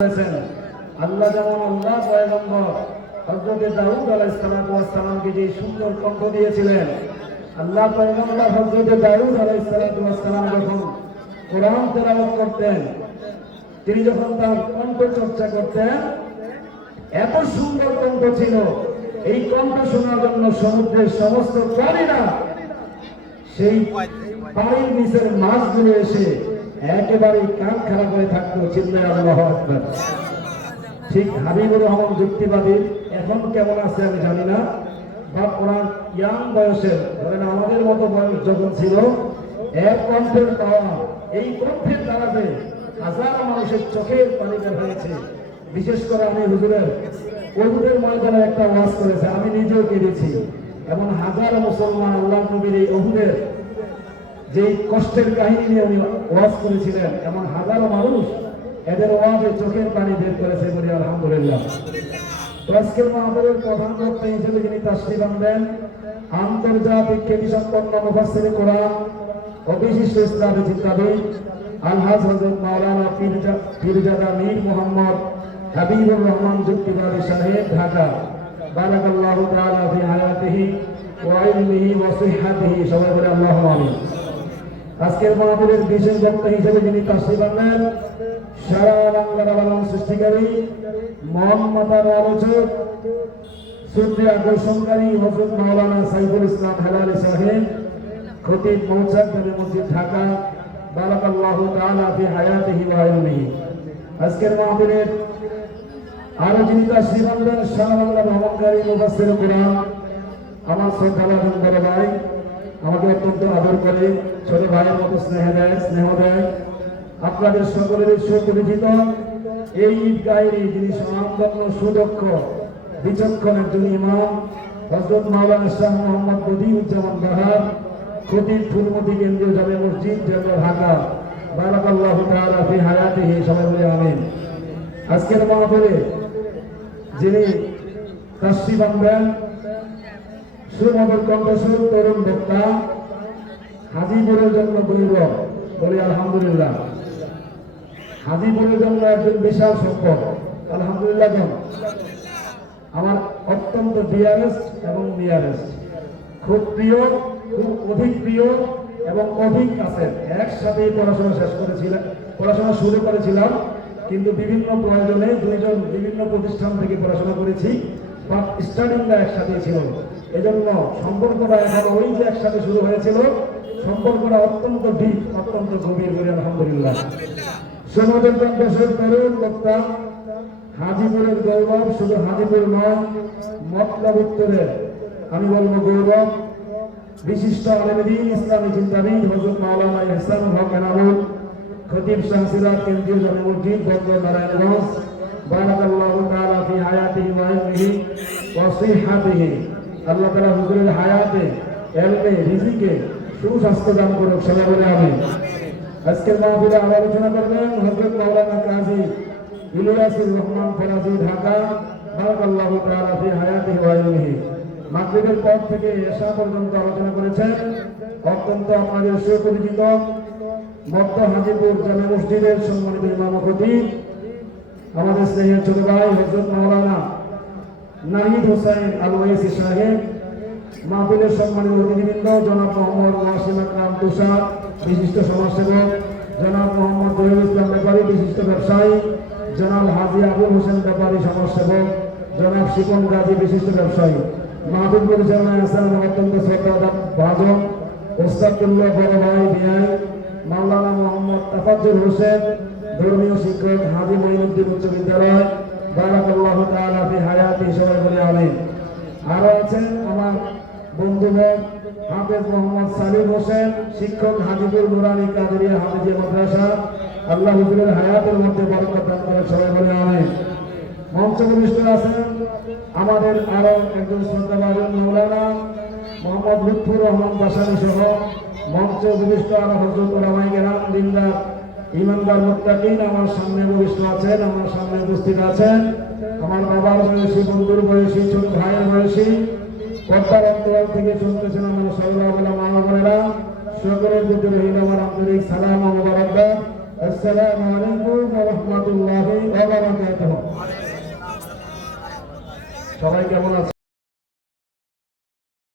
করেছেন। আল্লাহ যেমন আল্লাহ পয়গম্বর দাউদ যে সুন্দর কণ্ঠ দিয়েছিলেন, আল্লাহ পয়গম্বর দাউদ যখন কোরআন তেলাওয়াত করতেন, তিনি যখন তার কণ্ঠ চর্চা করতেন, এত সুন্দর কণ্ঠ ছিল। এই কণ্ঠ শোনার জন্য সমুদ্রের সমস্ত প্রাণীরা সেই পানির নিচের মাছগুলো এসে একেবারে কান খারাপ হয়ে থাকতো, চিল্লায় আল্লাহ ঠিক হাবিবুর রহমান যুক্তিবাদী, এখন কেমন আছে আমি জানি না বা ওনার ইয়াং বয়সের ধরেন আমাদের মতো বয়স যখন ছিল, এক কণ্ঠের পাওয়া, এই কণ্ঠের দ্বারাতে হাজার মানুষের চোখের পানি বের হয়েছে। বিশেষ করে আমি হুজুরের ওহুদের ময়দানে একটা ওয়াজ করেছে, আমি নিজেও কেঁদেছি এবং হাজার মুসলমান আল্লাহ নবীর এই ওহুদের যে কষ্টের কাহিনী নিয়ে উনি ওয়াজ করেছিলেন, এমন হাজারো মানুষ এদের ওয়াজে চোখের পানি বের করেছে বলে আলহামদুলিল্লাহ। প্রধান বক্তা হিসেবে যিনি আনবেন আন্তর্জাতিক খ্যাতি সম্পন্ন কোরআন ইসলামী চিন্তাবিদ আলহাজ মাওলানা পীরজাদা মীর মোহাম্মদ হাবিবুর রহমান যুক্তিবাদী সাহেব, ঢাকা। বারাকাল্লাহু তাআলা ফি হায়াতিহি ওয়া ইলমিহি ওয়া সিহহাতিহি। সবাই বলে আল্লাহুম্মা আমিন। আজকের মাহফিলের বিশেষ বক্তা হিসেবে যিনি তাসরিফ আনলেন সারা বাংলার আলম সৃষ্টিকারী মোহাম্মদার আলোচক, সূত্রে আকর্ষণকারী হজরত মাওলানা সাইফুল ইসলাম হেলালি সাহেব, খতিব মৌচাক নবী মসজিদ ঢাকা, বারাকাল্লাহু তাআলা ফি হায়াতিহি ওয়া আজকের মাহফিলের আরও যিনি তাসরিফ আনলেন সারা বাংলা ভ্রমণকারী মুফাসসির কোরআন, আমার বড় ভাই আমাকে অত্যন্ত আদর করে ছোট ভাইয়ের মতো স্নেহ দেয় স্নেহ দেয় আপনাদের সকলের সুপরিচিত এই ঈদগাহের যিনি সনাতন সুদক্ষ বিচক্ষণ একজন ইমাম হজরত মাওলানা শাহ মোহাম্মদ বদিউজ্জামান বাহার, খতিব ফুলমতি কেন্দ্রীয় জামে মসজিদ জামে ঢাকা। বারাকাল্লাহু তাআলা ফি হায়াতিহি, সবাই বলে আমিন। আজকের মাহফিলে যিনি তাসরিফ আনবেন সুমধুর কণ্ঠস্বর তরুণ বক্তা হাজিপুরের জন্য গৌরব বলি আলহামদুলিল্লাহ। হাজিপুরের জন্য একজন বিশাল সম্পদ, আলহামদুলিল্লাহ কেন আমার অত্যন্ত ডিয়ারেস্ট এবং নিয়ারেস্ট। খুব প্রিয়, খুব অধিক প্রিয় এবং অধিক কাছের। একসাথে পড়াশোনা শেষ করেছিলাম, পড়াশোনা শুরু করেছিলাম, কিন্তু বিভিন্ন প্রয়োজনে দুইজন বিভিন্ন প্রতিষ্ঠান থেকে পড়াশোনা করেছি বা স্টাডিংটা একসাথে ছিল। এজন্য সম্পর্কটা এখন ওই যে একসাথে শুরু হয়েছিল, সম্পর্কটা অত্যন্ত ডিপ অত্যন্ত গভীর বলে আলহামদুলিল্লাহ। সমাজের কণ্ঠস্বর তরুণ বক্তা, হাজিপুরের গৌরব, শুধু হাজিপুর নয়, মতলব উত্তরের আমি বলব গৌরব, বিশিষ্ট আলমদিন ইসলামী চিন্তাবিদ হজরত মাওলানা ইহসান হক এনামুল, খতিব শাহ সিরাজ কেন্দ্রীয় জামে মসজিদ বন্দর নারায়ণগঞ্জ, বারাকাল্লাহু তাআলা ফি হায়াতিহি ওয়া ইলমিহি ওয়া সিহহাতিহি আল্লাহ তাআলা হুজুরের হায়াতে এলমে রিজিকে, সুস্বাস্থ্য দান করুক, সবাই বলে আমিন। আজকের মাহফিলে আলোচনা করবেন হজরত মাওলানা কাজী ইলিয়াসুর রহমান ফরাজি ঢাকা। বারাকাল্লাহু তাআলা ফি হায়াতিহি ওয়া ইলমিহি। মাগরিবের পর থেকে এশা পর্যন্ত আলোচনা করেছেন অত্যন্ত আপনাদের সুপরিচিত মধ্য হাজিপুর জামে মসজিদের সম্মানিত ইমাম খতিব, আমাদের স্নেহের ছোট ভাই হযরত মাওলানা নাহিদ হোসেন আল ওয়াইসি সাহেব, মাহফিলের সম্মানিত অতিথিবৃন্দ, জনাব মোহাম্মদ ওয়াসিম আকরাম তুষার, বিশিষ্ট সমাজসেবক, জনাব মোহাম্মদ জহিরুল ইসলাম ব্যাপারী, বিশিষ্ট ব্যবসায়ী, জনাব হাজি আবুল হোসেন ব্যাপারী, সমাজসেবক, জনাব শিপন গাজী, বিশিষ্ট ব্যবসায়ী। মাহফিল পরিচালনায় আমার অত্যন্ত শ্রদ্ধা ভাজন ওস্তাদুল্লাহ বড় ভাই বিআই মাওলানা মোহাম্মদ তাফাজ্জুল হোসেন, ধর্মীয় শিক্ষক, হাজি মঈনুদ্দিন উচ্চ বিদ্যালয় বারাকাল্লাহু তাআলা ফি হায়াতি সবাই বলে আমিন। আরও আছেন আমার বন্ধুগণ, হাফেজ মোহাম্মদ সালিম হোসেন, শিক্ষক হাজিপুর নুরানি কাদেরিয়া হাফিজিয়া মাদ্রাসা। আল্লাহ হুজুরের হায়াতের মধ্যে বরকত দান করে সবাই বলে আমিন। মঞ্চ ভূমিষ্ঠ আছেন আমাদের আরও একজন শ্রদ্ধাভাজন মৌলানা মোহাম্মদ লুৎফুর রহমান বাসানি সহ মঞ্চ ভূমিষ্ঠ আরও হজরত রামাই গেরাম দিনদার ইমানদার মুত্তাকিন, আমার সামনে ভূমিষ্ঠ আছেন, আমার সামনে উপস্থিত আছেন। আমার বাবার বয়সী, বন্ধুর বয়সী, ছোট ভাইয়ের বয়সী। পদ্মার অন্তরাল থেকে শুনতেছেন আমার সরলা বলা মা বোনেরা। সকলের প্রতি রহিল আমার আন্তরিক সালাম ও মোবারকবাদ। আসসালামু আলাইকুম ওয়া রাহমাতুল্লাহি ওয়া বারাকাতুহু। সবাই কেমন আছে